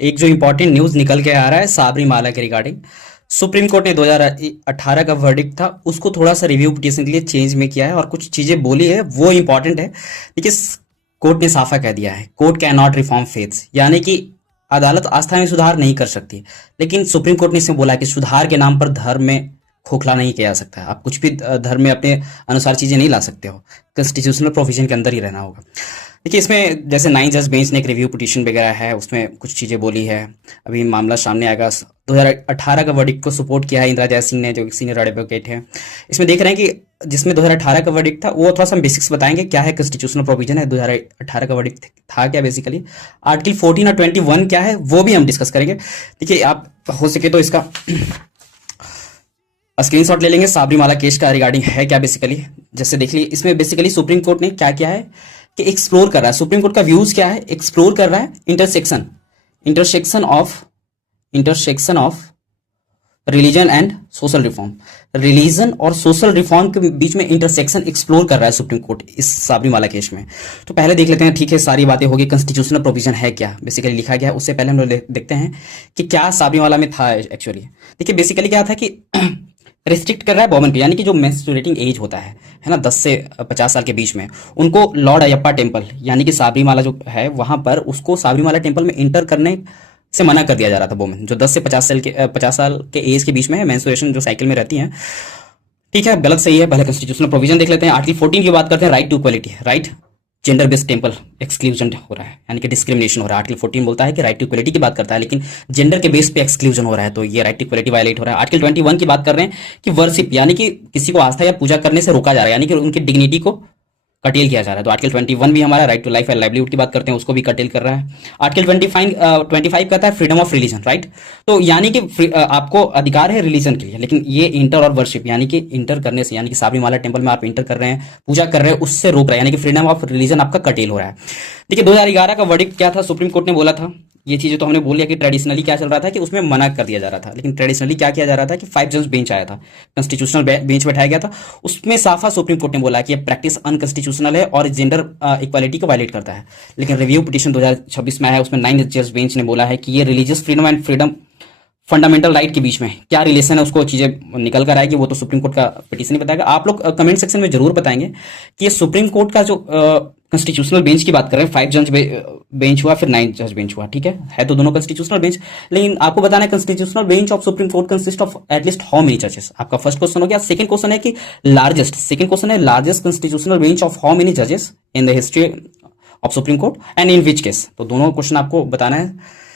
एक जो important news निकल के आ रहा है साबरीमाला के रिगार्डिंग। सुप्रीम कोर्ट ने 2018 का वर्डिक्ट था, उसको थोड़ा सा रिव्यू पिटीशन के लिए चेंज में किया है और कुछ चीजें बोली है, वो इंपॉर्टेंट है। देखिए, कोर्ट ने साफा कह दिया है, court can not reform faiths, यानी कि अदालत आस्था में सुधार नहीं कर सकती। लेकिन सुप्रीम कोर्ट ने इसमें बोला कि सुधार के नाम पर धर्म में खोखला नहीं किया जा सकता। आप कुछ भी धर्म में अपने अनुसार चीजें नहीं ला सकते हो, कॉन्स्टिट्यूशनल प्रोविजन के अंदर ही रहना होगा। देखिए, इसमें जैसे 9 जज बेंच ने एक रिव्यू पिटीशन वगैरह है, उसमें कुछ चीज़ें बोली है। अभी मामला सामने आएगा। 2018 का वर्डिक्ट को सपोर्ट किया है इंदिरा जय सिंह ने, जो सीनियर एडवोकेट है। इसमें देख रहे हैं कि जिसमें 2018 का वर्डिक्ट था, वो थोड़ा सा हम बेसिक्स बताएंगे क्या है कॉन्स्टिट्यूशनल प्रोविजन है। 2018 का वर्डिक्ट था क्या बेसिकली, आर्टिकल 14 और 21 क्या है, वो भी हम डिस्कस करेंगे। देखिए, आप हो सके तो इसका स्क्रीनशॉट ले लेंगे। साबरीमाला केस का रिगार्डिंग है क्या बेसिकली, जैसे देख लीजिए। इसमें बेसिकली सुप्रीम कोर्ट ने क्या किया है कि एक्सप्लोर कर रहा है, सुप्रीम कोर्ट का व्यूज क्या है, एक्सप्लोर कर रहा है intersection of religion and social reform. Religion और सोशल रिफॉर्म के बीच में इंटरसेक्शन एक्सप्लोर कर रहा है सुप्रीम कोर्ट इस साबरीमाला केस में। तो पहले देख लेते हैं, ठीक है, सारी बातें होगी, कॉन्स्टिट्यूशनल प्रोविजन है क्या बेसिकली लिखा गया है। उससे पहले हम लोग देखते हैं कि क्या साबरीमाला में था एक्चुअली। देखिए, बेसिकली क्या था कि रिस्ट्रिक्ट कर रहा है वोमेन को, यानी कि जो मेंस्ट्रुएटिंग एज होता है ना, 10 से 50 साल के बीच में, उनको लॉर्ड अयप्पा टेम्पल यानी कि साबरीमाला जो है वहां पर उसको साबरीमाला टेम्पल में इंटर करने से मना कर दिया जा रहा था। वोमेन जो 10 से 50 साल के एज के बीच में है, मेंस्ट्रुएशन जो साइकिल में रहती हैं। ठीक है, गलत सही है, पहले कॉन्स्टिट्यूशनल प्रोविजन देख लेते हैं। आर्टिकल 14 की बात करते हैं, right to equality, right gender based temple exclusion हो रहा है, यानी कि डिस्क्रिमिनेशन हो रहा है। आर्टिकल 14 बोलता है कि राइट टू इक्वलिटी की बात करता है, लेकिन जेंडर के बेस पे एक्सक्लूजन हो रहा है, तो ये राइट टू इक्वलिटी वायलेट हो रहा है। आर्टिकल 21 की बात कर रहे हैं कि वर्शिप, यानी कि किसी को आस्था या पूजा करने से रोका जा रहा है, यानी कि उनकी डिग्निटी को कटेल किया जा रहा है। तो आर्टिकल 21 भी हमारा right to life and livelihood की बात करते हैं, उसको भी कटेल कर रहा है। आर्टिकल 25 कहता है फ्रीडम ऑफ रिलीजन, राइट। तो यानी कि आपको अधिकार है रिलीजन के लिए, लेकिन ये इंटर और वर्शिप, यानी कि इंटर करने से, यानी कि साबरीमाला टेम्पल में आप इंटर कर रहे हैं, पूजा कर रहे हैं, उससे रोक रहा है, यानी कि फ्रीडम ऑफ रिलीजन आपका कटेल हो रहा है। देखिए, 2011 का वर्डिक्ट क्या था, सुप्रीम कोर्ट ने बोला था, ये चीजें तो हमने बोल लिया कि ट्रेडिशनली क्या चल रहा था कि उसमें मना कर दिया जा रहा था, लेकिन ट्रेडिशनली क्या किया जा रहा था कि 5 जज बेंच आया था, कॉन्स्टिट्यूशनल बेंच बैठाया गया था। उसमें साफा सुप्रीम कोर्ट ने बोला कि ये प्रैक्टिस अनकॉन्स्टिट्यूशनल है और जेंडर इक्वालिटी को वायलेट करता है। लेकिन रिव्यू पिटीशन 2026 में आया, उसमें 9 जज बेंच ने बोला है कि ये religious freedom and freedom fundamental right के बीच में क्या रिलेशन है, उसको चीजें निकल कर आएगी, वो तो सुप्रीम कोर्ट का पिटीशन ही बताएगा। आप लोग कमेंट सेक्शन में जरूर बताएंगे कि ये सुप्रीम कोर्ट का जो कॉन्स्टिट्यूशनल बेंच की बात कर रहे हैं, 5 जज बेंच हुआ, फिर 9 जज बेंच हुआ, ठीक है तो दोनों कॉन्स्टिट्यूशनल बेंच। लेकिन आपको बताना है constitutional bench of Supreme court consist of at least how many जजेस। आपका फर्स्ट क्वेश्चन हो गया। सेकंड क्वेश्चन है कि largest constitutional bench of how many जजेस in the history of Supreme Court and in which case. तो दोनों क्वेश्चन आपको बताना है।